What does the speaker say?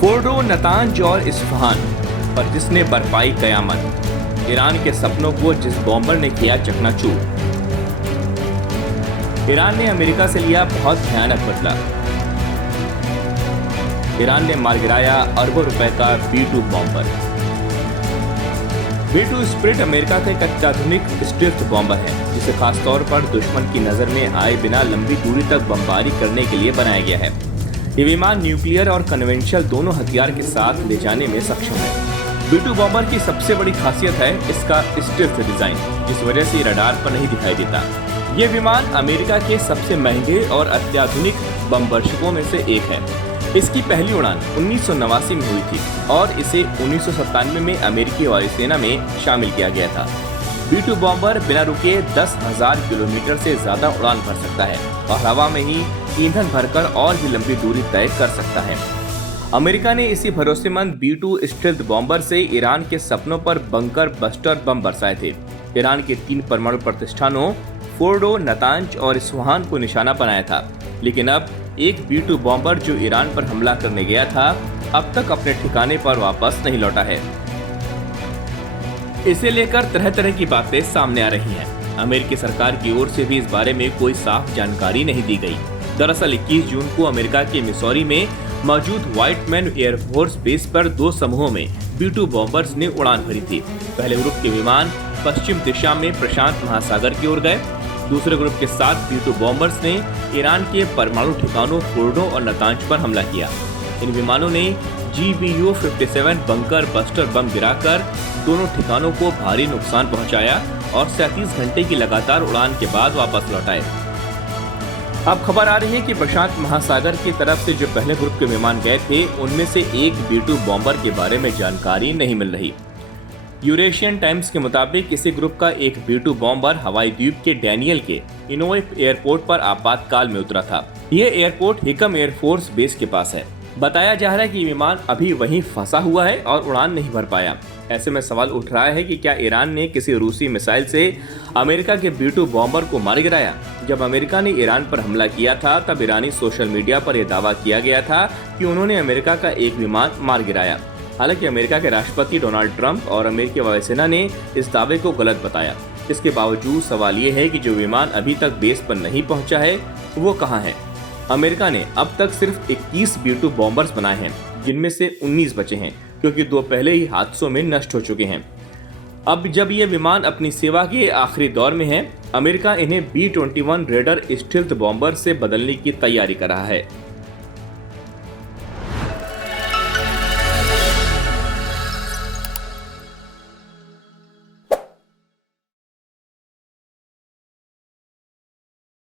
Fordow, Natanz और Isfahan पर जिसने बरपाई कयामत। ईरान के सपनों को जिस बॉम्बर ने किया चकनाचूर। ईरान ने अमेरिका से लिया बहुत भयानक बदला। ईरान ने मार गिराया अरबों रुपए का B-2 bomber. B-2 spirit America का एक अत्याधुनिक स्टील्थ बॉम्बर है, जिसे खासतौर पर दुश्मन की नजर में आए बिना लंबी दूरी तक बमबारी करने के लिए बनाया गया है। ये विमान न्यूक्लियर और कन्वेंशनल दोनों हथियार के साथ ले जाने में सक्षम है। B-2 बॉम्बर की सबसे बड़ी खासियत है इसका स्टील्थ डिजाइन, जिस वजह से रडार पर नहीं दिखाई देता। ये विमान अमेरिका के सबसे महंगे और अत्याधुनिक बमवर्षकों में से एक है। इसकी पहली उड़ान 1989 में हुई थी और इसे 1997 में अमेरिकी वायुसेना में शामिल किया गया था। B-2 बॉम्बर बिना रुके 10,000 किलोमीटर से ज्यादा उड़ान भर सकता है और हवा में ही ईंधन भरकर और भी लंबी दूरी तय कर सकता है। अमेरिका ने इसी भरोसेमंद B-2 स्टील्थ बॉम्बर से ईरान के सपनों पर बंकर बस्टर बम बरसाए थे। ईरान के 3 परमाणु प्रतिष्ठानों फोर्डो, नतांज और इस्फहान को निशाना बनाया था, लेकिन अब एक B-2 बॉम्बर जो ईरान पर हमला करने गया था, अब तक अपने ठिकाने पर वापस नहीं लौटा है। इसे लेकर तरह तरह की बातें सामने आ रही हैं। अमेरिकी सरकार की ओर से भी इस बारे में कोई साफ जानकारी नहीं दी गई। दरअसल 21 जून को अमेरिका के मिसौरी में मौजूद व्हाइटमैन एयरफोर्स बेस पर 2 समूहों में B-2 बॉम्बर्स ने उड़ान भरी थी। पहले ग्रुप के विमान पश्चिम दिशा में प्रशांत महासागर की ओर गए। दूसरे ग्रुप के साथ B-2 बॉम्बर्स ने ईरान के परमाणु ठिकानों फोर्डो और नतांज पर हमला किया। इन विमानों ने GBU-57 बंकर बस्टर बम गिराकर दोनों ठिकानों को भारी नुकसान पहुंचाया और 37 घंटे की लगातार उड़ान के बाद वापस लौट आए। अब खबर आ रही है कि प्रशांत महासागर की तरफ से जो पहले ग्रुप के विमान गए थे, उनमें से एक B-2 बॉम्बर के बारे में जानकारी नहीं मिल रही। यूरेशियन टाइम्स के मुताबिक इसी ग्रुप का एक B-2 बॉम्बर हवाई द्वीप के डैनियल के इनोवे एयरपोर्ट पर आपातकाल में उतरा था। ये एयरपोर्ट हिकम एयरफोर्स बेस के पास है। बताया जा रहा है कि विमान अभी वहीं फंसा हुआ है और उड़ान नहीं भर पाया। ऐसे में सवाल उठ रहा है कि क्या ईरान ने किसी रूसी मिसाइल से अमेरिका के B-2 बॉम्बर को मार गिराया? जब अमेरिका ने ईरान पर हमला किया था, तब ईरानी सोशल मीडिया पर यह दावा किया गया था कि उन्होंने अमेरिका का एक विमान मार गिराया। हालांकि अमेरिका के राष्ट्रपति डोनाल्ड ट्रंप और अमेरिकी वायुसेना ने इस दावे को गलत बताया। इसके बावजूद सवाल ये है कि जो विमान अभी तक बेस पर नहीं पहुंचा है, वो कहां है? अमेरिका ने अब तक सिर्फ 21 B-2 बॉम्बर्स बनाए हैं, जिनमें से 19 बचे हैं, क्योंकि 2 पहले ही हादसों में नष्ट हो चुके हैं। अब जब ये विमान अपनी सेवा के आखिरी दौर में है, अमेरिका इन्हें B-21 रेडर स्टील्थ बॉम्बर से बदलने की तैयारी कर रहा है।